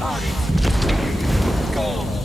On it! Go!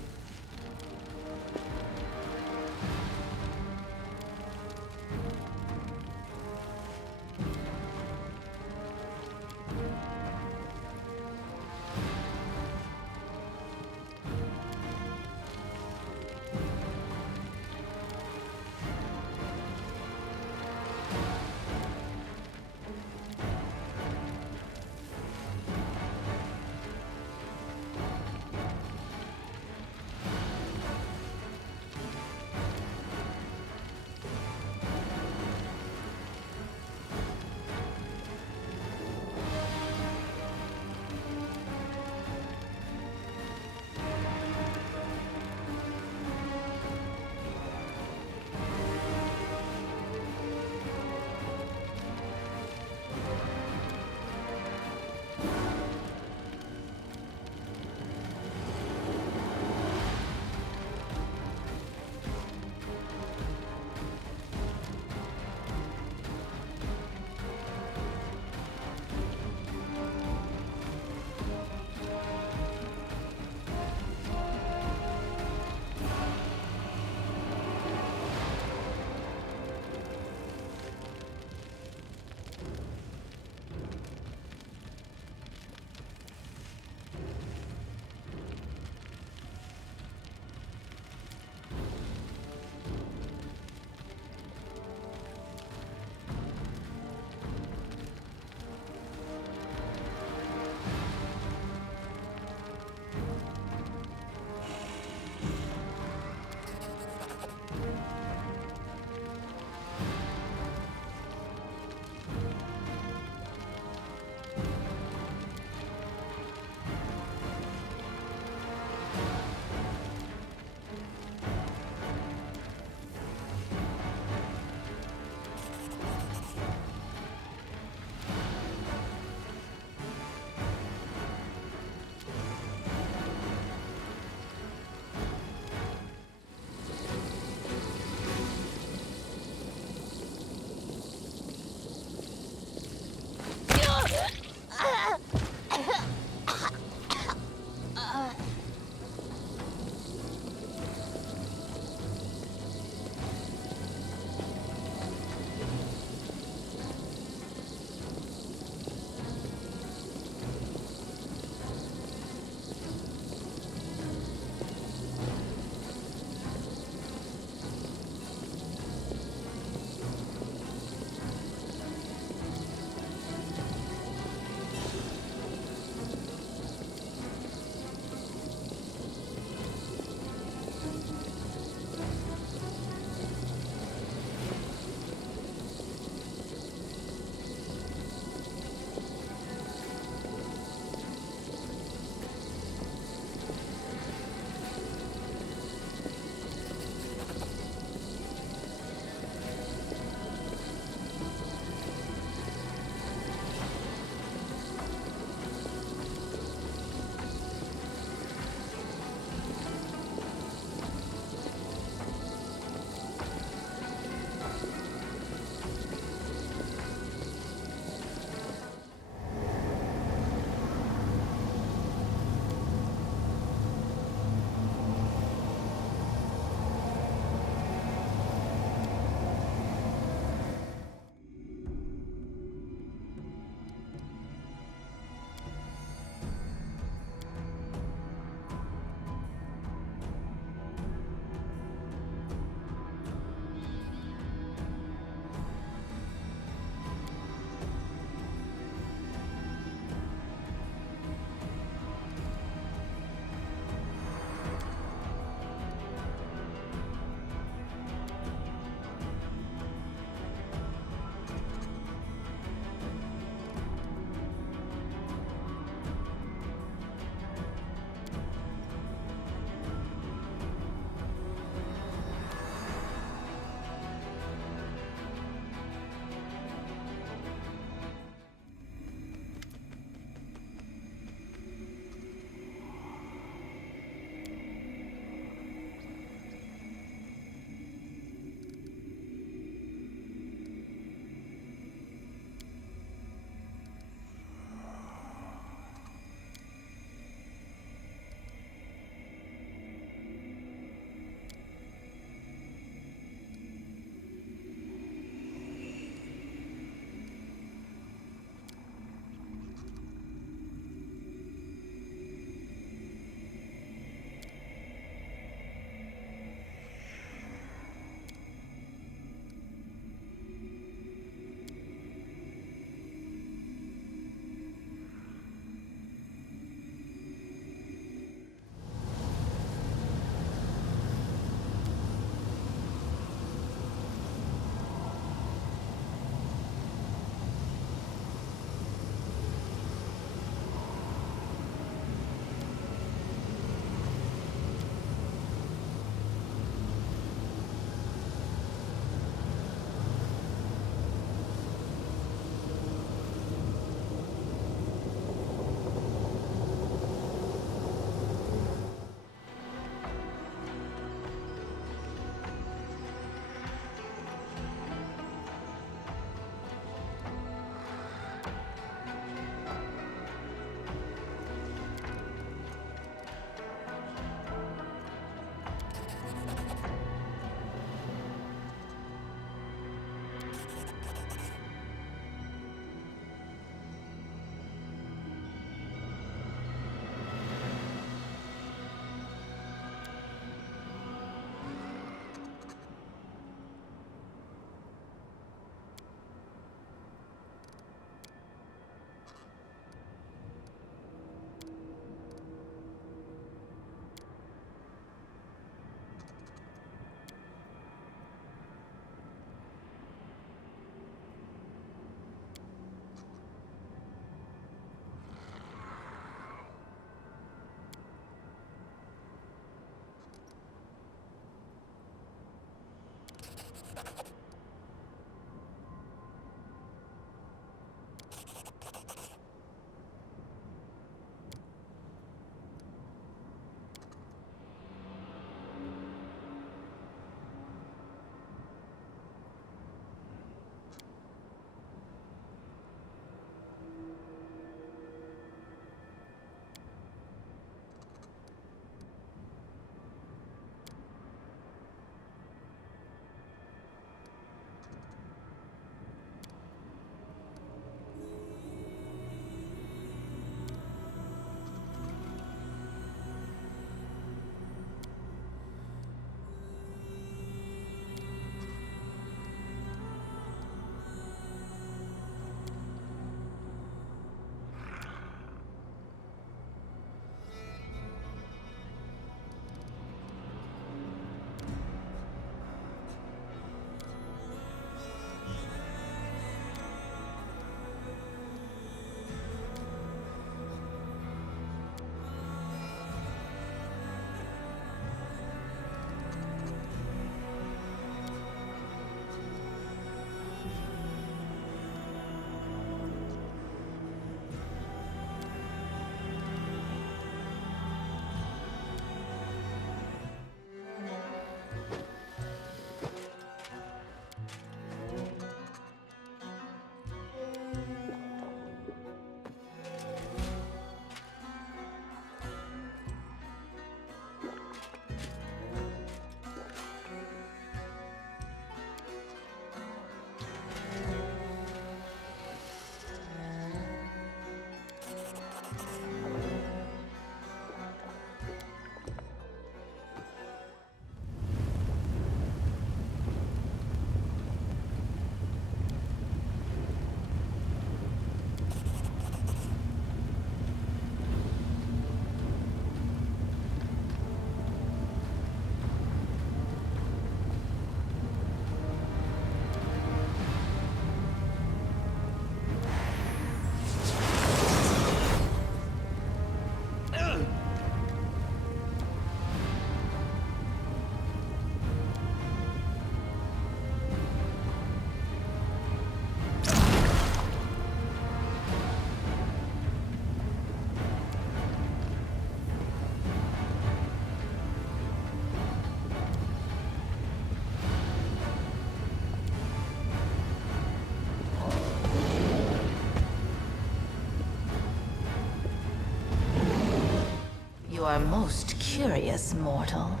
You are most curious, mortal.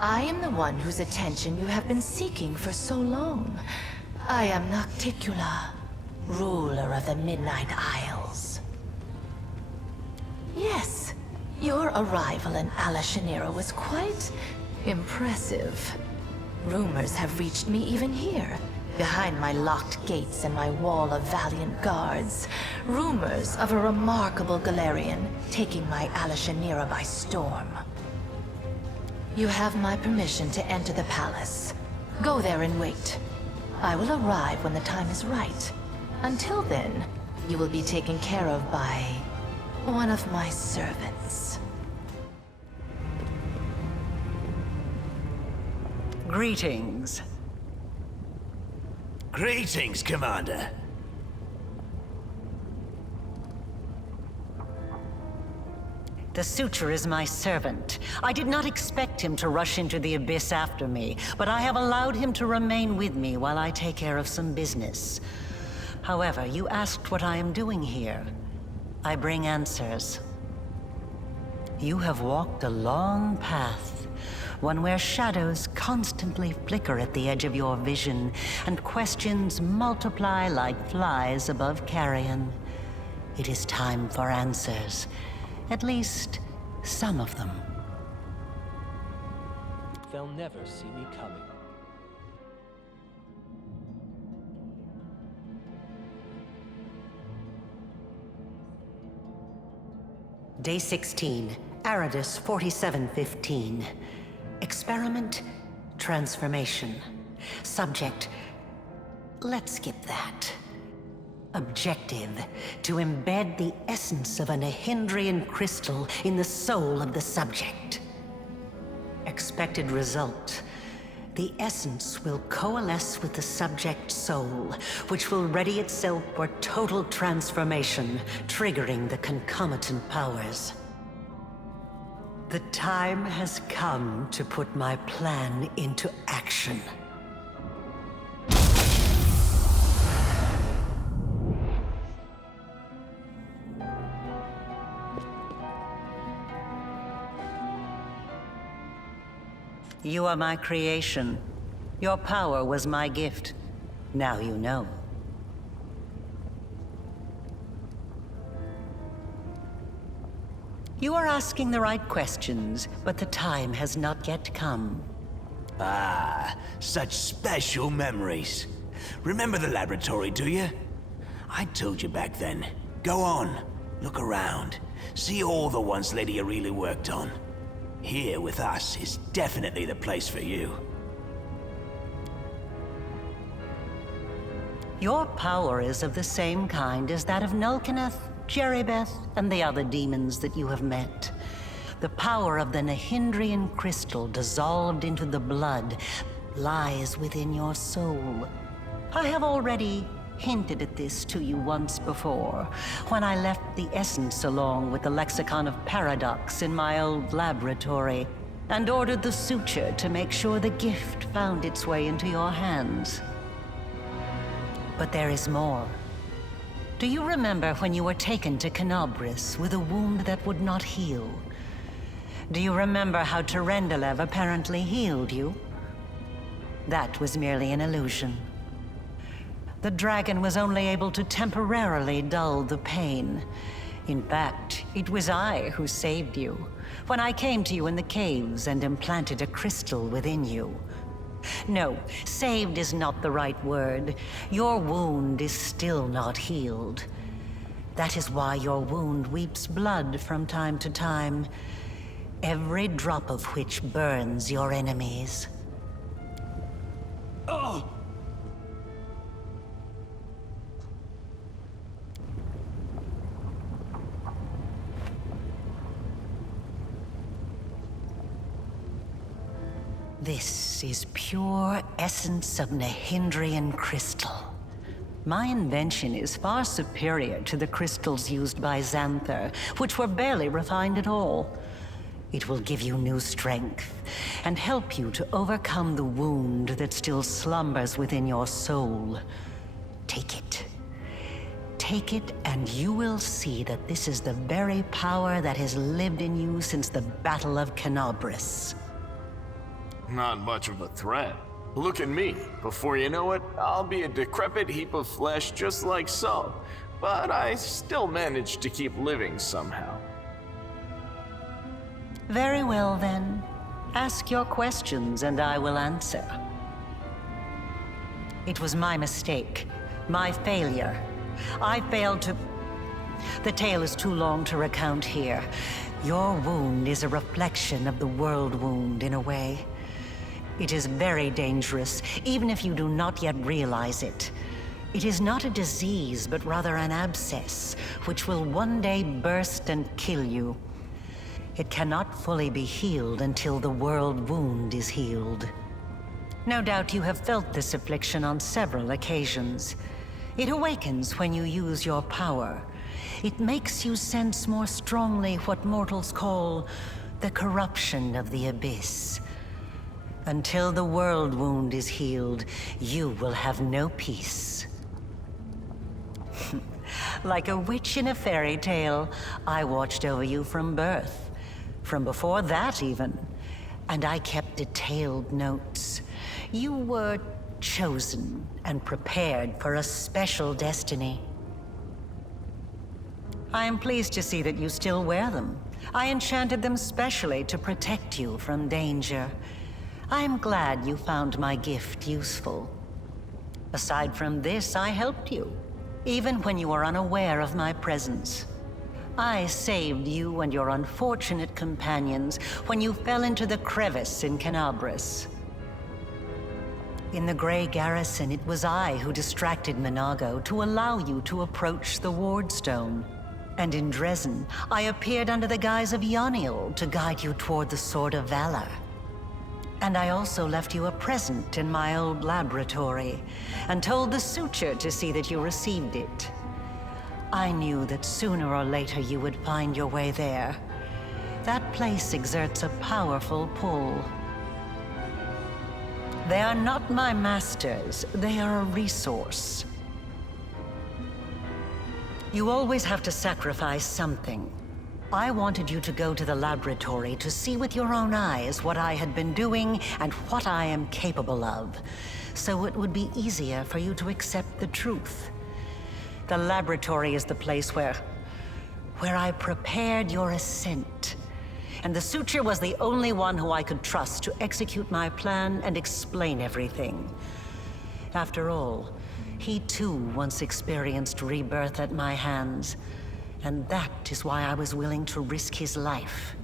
I am the one whose attention you have been seeking for so long. I am Nocticula, ruler of the Midnight Isles. Yes, your arrival in Alashanira was quite impressive. Rumors have reached me even here, behind my locked gates and my wall of valiant guards. Rumors of a remarkable Galarian taking my Alashanira by storm. You have my permission to enter the palace. Go there and wait. I will arrive when the time is right. Until then, you will be taken care of by one of my servants. Greetings. Greetings, Commander. The Suture is my servant. I did not expect him to rush into the abyss after me, but I have allowed him to remain with me while I take care of some business. However, you asked what I am doing here. I bring answers. You have walked a long path, one where shadows constantly flicker at the edge of your vision, and questions multiply like flies above carrion. It is time for answers. At least, some of them. They'll never see me coming. Day 16, Aridus 4715. Experiment, transformation. Subject, let's skip that. Objective, to embed the essence of a Nahindrian crystal in the soul of the subject. Expected result, the essence will coalesce with the subject's soul, which will ready itself for total transformation, triggering the concomitant powers. The time has come to put my plan into action. You are my creation. Your power was my gift. Now you know. You are asking the right questions, but the time has not yet come. Ah, such special memories. Remember the laboratory, do you? I told you back then. Go on, look around. See all the ones Lady Aurelia worked on. Here with us is definitely the place for you. Your power is of the same kind as that of Nulkineth, Jerrybeth, and the other demons that you have met. The power of the Nahindrian crystal dissolved into the blood lies within your soul. I have already hinted at this to you once before, when I left the essence along with the lexicon of paradox in my old laboratory, and ordered the suture to make sure the gift found its way into your hands. But there is more. Do you remember when you were taken to Canobris with a wound that would not heal? Do you remember how Terendelev apparently healed you? That was merely an illusion. The dragon was only able to temporarily dull the pain. In fact, it was I who saved you, when I came to you in the caves and implanted a crystal within you. No, saved is not the right word. Your wound is still not healed. That is why your wound weeps blood from time to time, every drop of which burns your enemies. Oh! This is pure essence of Nahindrian crystal. My invention is far superior to the crystals used by Xanther, which were barely refined at all. It will give you new strength and help you to overcome the wound that still slumbers within your soul. Take it. Take take it, and you will see that this is the very power that has lived in you since the Battle of Canobris. Not much of a threat. Look at me. Before you know it, I'll be a decrepit heap of flesh just like so. But I still managed to keep living somehow. Very well, then. Ask your questions, and I will answer. It was my mistake. My failure. I failed to... The tale is too long to recount here. Your wound is a reflection of the world wound, in a way. It is very dangerous, even if you do not yet realize it. It is not a disease, but rather an abscess, which will one day burst and kill you. It cannot fully be healed until the world wound is healed. No doubt you have felt this affliction on several occasions. It awakens when you use your power. It makes you sense more strongly what mortals call the corruption of the abyss. Until the world wound is healed, you will have no peace. Like a witch in a fairy tale, I watched over you from birth. From before that, even. And I kept detailed notes. You were chosen and prepared for a special destiny. I am pleased to see that you still wear them. I enchanted them specially to protect you from danger. I am glad you found my gift useful. Aside from this, I helped you, even when you were unaware of my presence. I saved you and your unfortunate companions when you fell into the crevice in Canobris. In the Grey Garrison, it was I who distracted Minago to allow you to approach the Wardstone. And in Dresden, I appeared under the guise of Yoniel to guide you toward the Sword of Valor. And I also left you a present in my old laboratory, and told the Suture to see that you received it. I knew that sooner or later you would find your way there. That place exerts a powerful pull. They are not my masters, they are a resource. You always have to sacrifice something. I wanted you to go to the laboratory to see with your own eyes what I had been doing and what I am capable of, so it would be easier for you to accept the truth. The laboratory is the place where I prepared your ascent. And the Suture was the only one who I could trust to execute my plan and explain everything. After all, he too once experienced rebirth at my hands. And that is why I was willing to risk his life.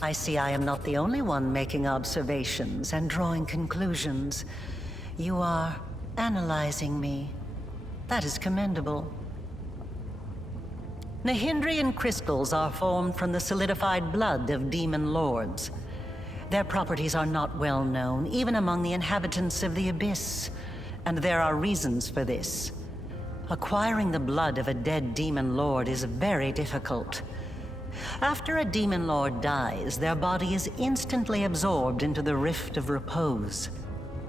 I see I am not the only one making observations and drawing conclusions. You are analyzing me. That is commendable. Nahindrian crystals are formed from the solidified blood of demon lords. Their properties are not well known, even among the inhabitants of the Abyss. And there are reasons for this. Acquiring the blood of a dead demon lord is very difficult. After a demon lord dies, their body is instantly absorbed into the Rift of Repose.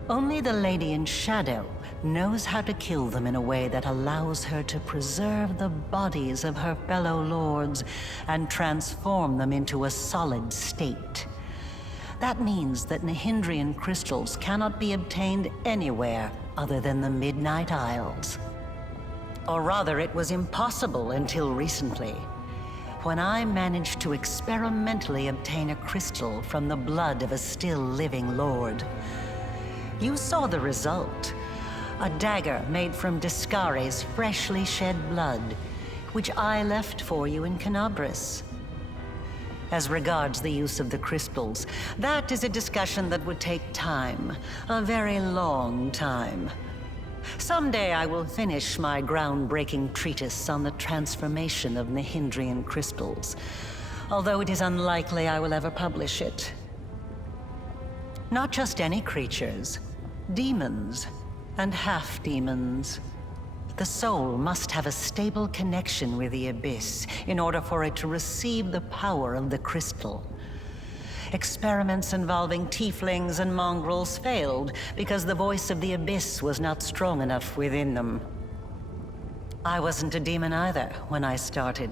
Only the Lady in Shadow knows how to kill them in a way that allows her to preserve the bodies of her fellow lords and transform them into a solid state. That means that Nahindrian crystals cannot be obtained anywhere other than the Midnight Isles. Or rather, it was impossible until recently, when I managed to experimentally obtain a crystal from the blood of a still living lord. You saw the result. A dagger made from Discari's freshly shed blood, which I left for you in Canobris. As regards the use of the crystals, that is a discussion that would take time, a very long time. Someday I will finish my groundbreaking treatise on the transformation of Nahindrian crystals, although it is unlikely I will ever publish it. Not just any creatures, demons and half-demons. The soul must have a stable connection with the Abyss in order for it to receive the power of the crystal. Experiments involving tieflings and mongrels failed because the voice of the abyss was not strong enough within them. I wasn't a demon either when I started.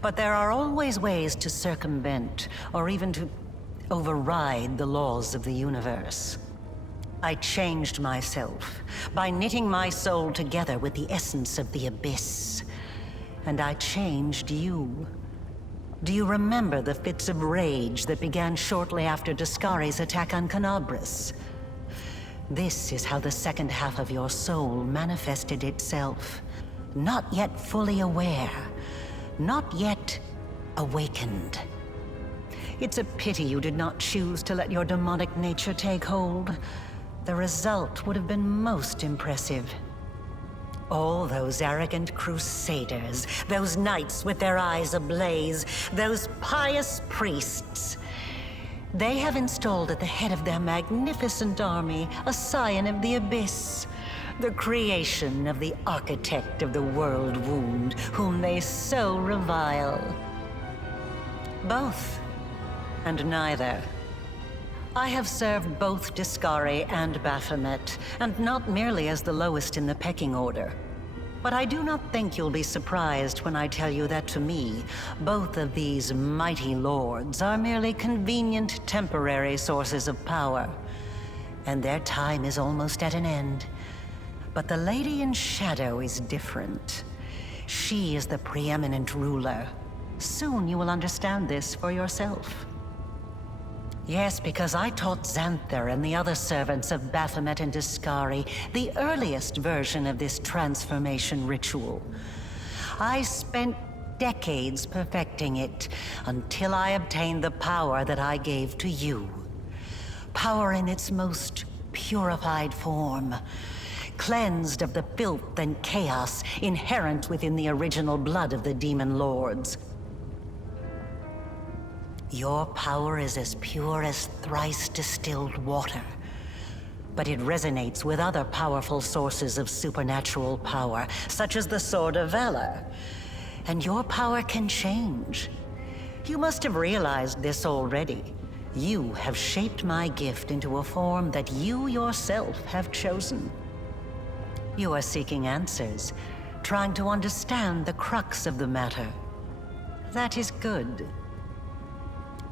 But there are always ways to circumvent, or even to override the laws of the universe. I changed myself by knitting my soul together with the essence of the abyss. And I changed you. Do you remember the fits of rage that began shortly after Discari's attack on Canabras? This is how the second half of your soul manifested itself. Not yet fully aware. Not yet awakened. It's a pity you did not choose to let your demonic nature take hold. The result would have been most impressive. All those arrogant crusaders, those knights with their eyes ablaze, those pious priests. They have installed at the head of their magnificent army a scion of the abyss, the creation of the architect of the world wound, whom they so revile. Both, and neither. I have served both Discari and Baphomet, and not merely as the lowest in the pecking order. But I do not think you'll be surprised when I tell you that to me, both of these mighty lords are merely convenient temporary sources of power. And their time is almost at an end. But the Lady in Shadow is different. She is the preeminent ruler. Soon you will understand this for yourself. Yes, because I taught Xanther and the other servants of Baphomet and Discari the earliest version of this transformation ritual. I spent decades perfecting it until I obtained the power that I gave to you. Power in its most purified form, cleansed of the filth and chaos inherent within the original blood of the demon lords. Your power is as pure as thrice distilled water, but it resonates with other powerful sources of supernatural power, such as the Sword of Valor. And your power can change. You must have realized this already. You have shaped my gift into a form that you yourself have chosen. You are seeking answers, trying to understand the crux of the matter. That is good.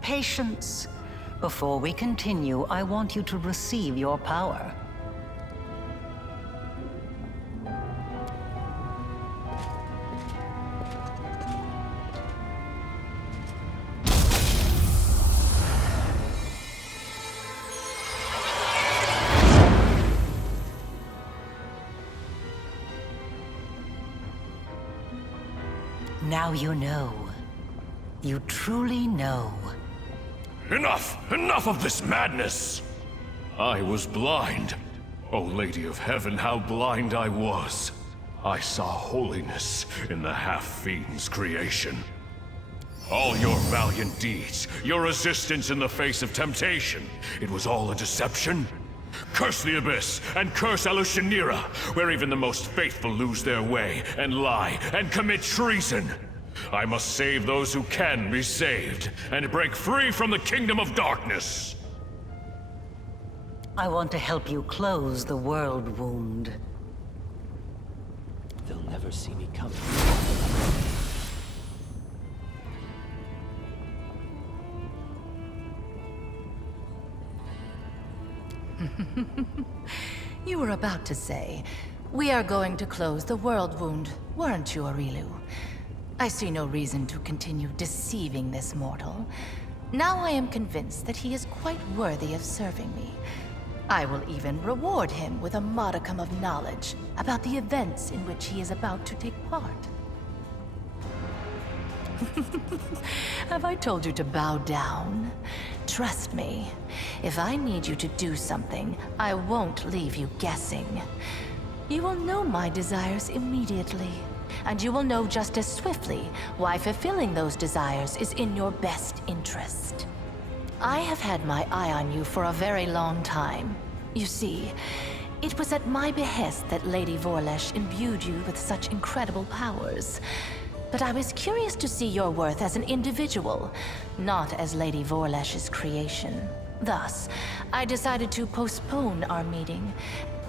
Patience. Before we continue, I want you to receive your power. Now you know. You truly know. Enough! Enough of this madness! I was blind. O Lady of Heaven, how blind I was. I saw holiness in the half-fiend's creation. All your valiant deeds, your resistance in the face of temptation, it was all a deception? Curse the Abyss, and curse Alushanira, where even the most faithful lose their way, and lie, and commit treason! I must save those who can be saved, and break free from the kingdom of darkness! I want to help you close the world wound. They'll never see me coming. You were about to say, we are going to close the world wound, weren't you, Aurilu? I see no reason to continue deceiving this mortal. Now I am convinced that he is quite worthy of serving me. I will even reward him with a modicum of knowledge about the events in which he is about to take part. Have I told you to bow down? Trust me, if I need you to do something, I won't leave you guessing. You will know my desires immediately, and you will know just as swiftly why fulfilling those desires is in your best interest. I have had my eye on you for a very long time. You see, it was at my behest that Lady Vorlesh imbued you with such incredible powers. But I was curious to see your worth as an individual, not as Lady Vorlesh's creation. Thus, I decided to postpone our meeting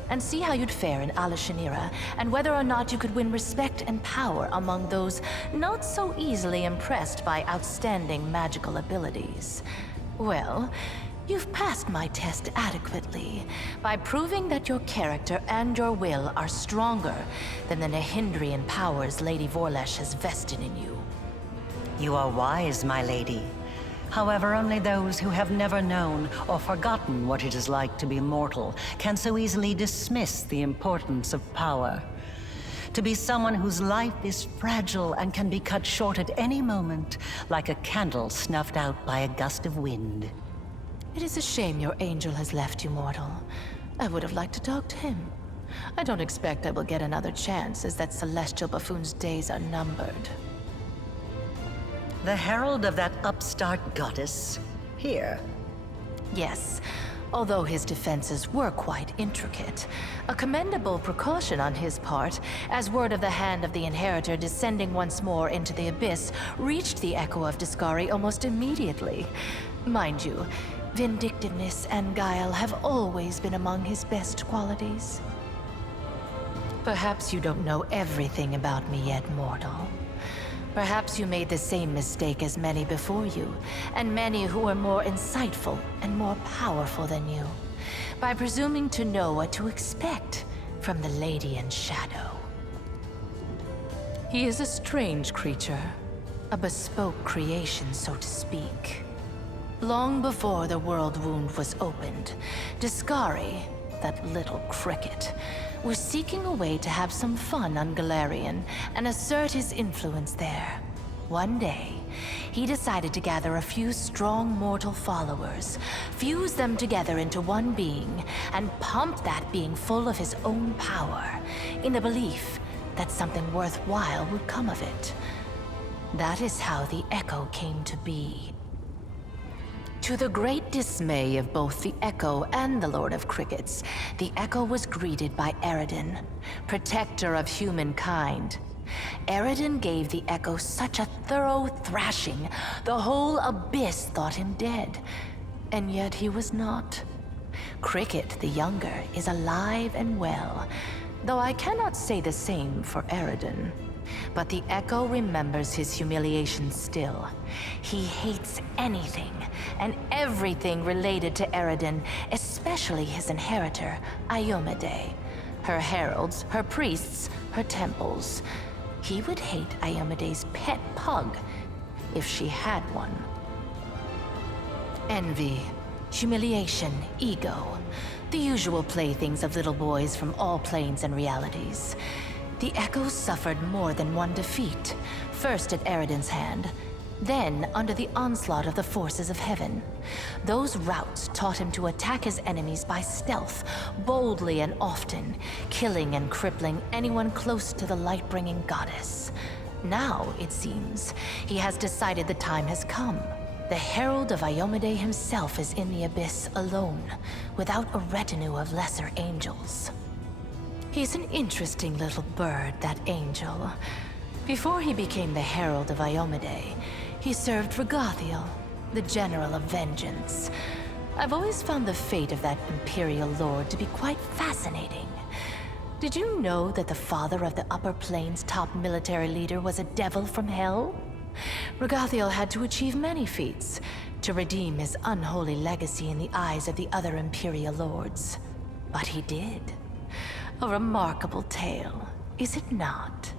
and see how you'd fare in Alashanira, and whether or not you could win respect and power among those not so easily impressed by outstanding magical abilities. Well, you've passed my test adequately by proving that your character and your will are stronger than the Nahindrian powers Lady Vorlesh has vested in you. You are wise, my lady. However, only those who have never known or forgotten what it is like to be mortal can so easily dismiss the importance of power. To be someone whose life is fragile and can be cut short at any moment, like a candle snuffed out by a gust of wind. It is a shame your angel has left you, mortal. I would have liked to talk to him. I don't expect I will get another chance, as that celestial buffoon's days are numbered. The herald of that upstart goddess? Here. Yes, although his defenses were quite intricate. A commendable precaution on his part, as word of the hand of the inheritor descending once more into the abyss reached the Echo of Discari almost immediately. Mind you, vindictiveness and guile have always been among his best qualities. Perhaps you don't know everything about me yet, mortal. Perhaps you made the same mistake as many before you, and many who were more insightful and more powerful than you, by presuming to know what to expect from the Lady in Shadow. He is a strange creature, a bespoke creation, so to speak. Long before the world wound was opened, Discari, that little cricket, was seeking a way to have some fun on Galarian and assert his influence there. One day, he decided to gather a few strong mortal followers, fuse them together into one being, and pump that being full of his own power, in the belief that something worthwhile would come of it. That is how the Echo came to be. To the great dismay of both the Echo and the Lord of Crickets, the Echo was greeted by Eredin, protector of humankind. Eredin gave the Echo such a thorough thrashing, the whole abyss thought him dead. And yet he was not. Cricket, the younger, is alive and well, though I cannot say the same for Eredin. But the Echo remembers his humiliation still. He hates anything and everything related to Eredin, especially his inheritor, Iomade. Her heralds, her priests, her temples. He would hate Iomade's pet pug, if she had one. Envy, humiliation, ego. The usual playthings of little boys from all planes and realities. The Echo suffered more than one defeat, first at Eredin's hand, then under the onslaught of the forces of heaven. Those routes taught him to attack his enemies by stealth, boldly and often, killing and crippling anyone close to the light-bringing goddess. Now, it seems, he has decided the time has come. The Herald of Iomade himself is in the abyss alone, without a retinue of lesser angels. He's an interesting little bird, that angel. Before he became the Herald of Iomade, he served Regathiel, the General of Vengeance. I've always found the fate of that Imperial Lord to be quite fascinating. Did you know that the father of the Upper Plains' top military leader was a devil from hell? Regathiel had to achieve many feats to redeem his unholy legacy in the eyes of the other Imperial Lords. But he did. A remarkable tale, is it not?